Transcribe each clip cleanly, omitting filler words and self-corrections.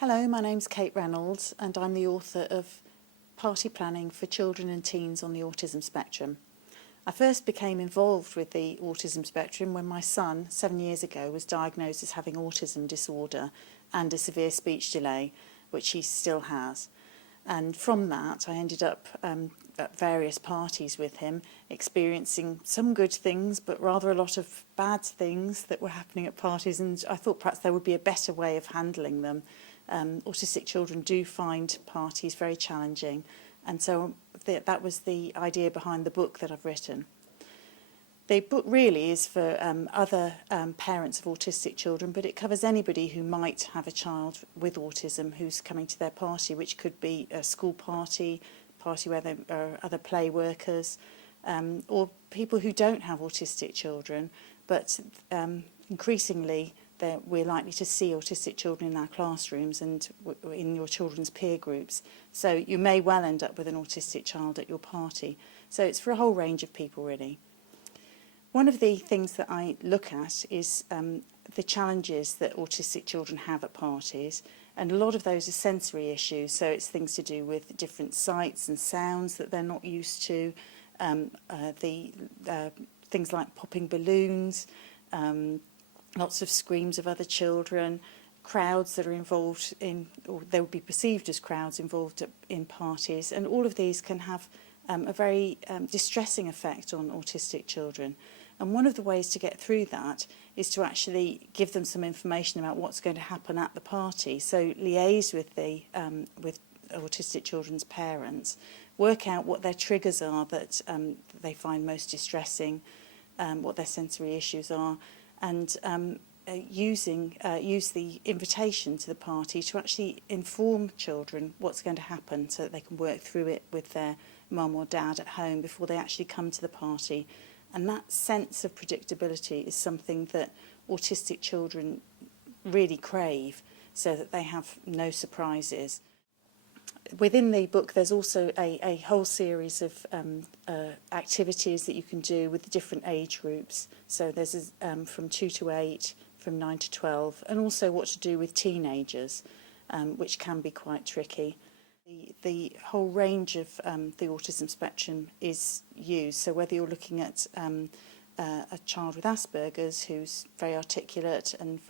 Hello, my name's Kate Reynolds and I'm the author of Party Planning for Children and Teens on the Autism Spectrum. I first became involved with the autism spectrum when my son, 7 years ago, was diagnosed as having autism disorder and a severe speech delay, which he still has. And from that, I ended up at various parties with him, experiencing some good things, but rather a lot of bad things that were happening at parties. And I thought perhaps there would be a better way of handling them. Autistic children do find parties very challenging. And so that was the idea behind the book that I've written. The book really is for other parents of autistic children, but it covers anybody who might have a child with autism who's coming to their party, which could be a school party where there are other play workers, or people who don't have autistic children, but increasingly we're likely to see autistic children in our classrooms and in your children's peer groups. So you may well end up with an autistic child at your party. So it's for a whole range of people, really. One of the things that I look at is the challenges that autistic children have at parties, and a lot of those are sensory issues. So it's things to do with different sights and sounds that they're not used to, things like popping balloons, lots of screams of other children, crowds that are involved in, or they would be perceived as crowds involved in parties, and all of these can have a very distressing effect on autistic children. And one of the ways to get through that is to actually give them some information about what's going to happen at the party. So liaise with with autistic children's parents, work out what their triggers are that they find most distressing, what their sensory issues are, and use the invitation to the party to actually inform children what's going to happen so that they can work through it with their mum or dad at home before they actually come to the party. And that sense of predictability is something that autistic children really crave, so that they have no surprises. Within the book, there's also a whole series of activities that you can do with the different age groups. So there's from 2 to 8, from 9 to 12, and also what to do with teenagers, which can be quite tricky. The whole range of the autism spectrum is used. So whether you're looking at a child with Asperger's who's very articulate and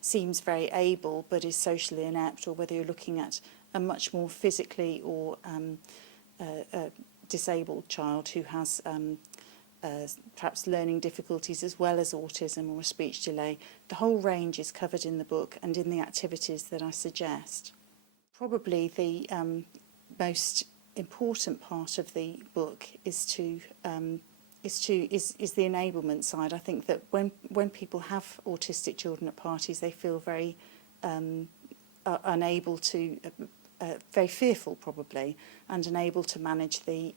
seems very able but is socially inept, or whether you're looking at a much more physically or disabled child who has perhaps learning difficulties as well as autism or a speech delay, the whole range is covered in the book and in the activities that I suggest. Probably the most important part of the book is the enablement side. I think that when people have autistic children at parties, they feel very unable to, very fearful probably, and unable to manage the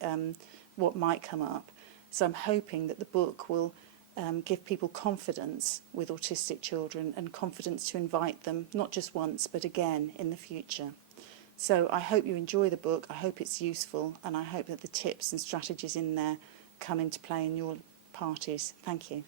what might come up. So I'm hoping that the book will give people confidence with autistic children and confidence to invite them, not just once, but again in the future. So I hope you enjoy the book, I hope it's useful, and I hope that the tips and strategies in there come into play in your parties. Thank you.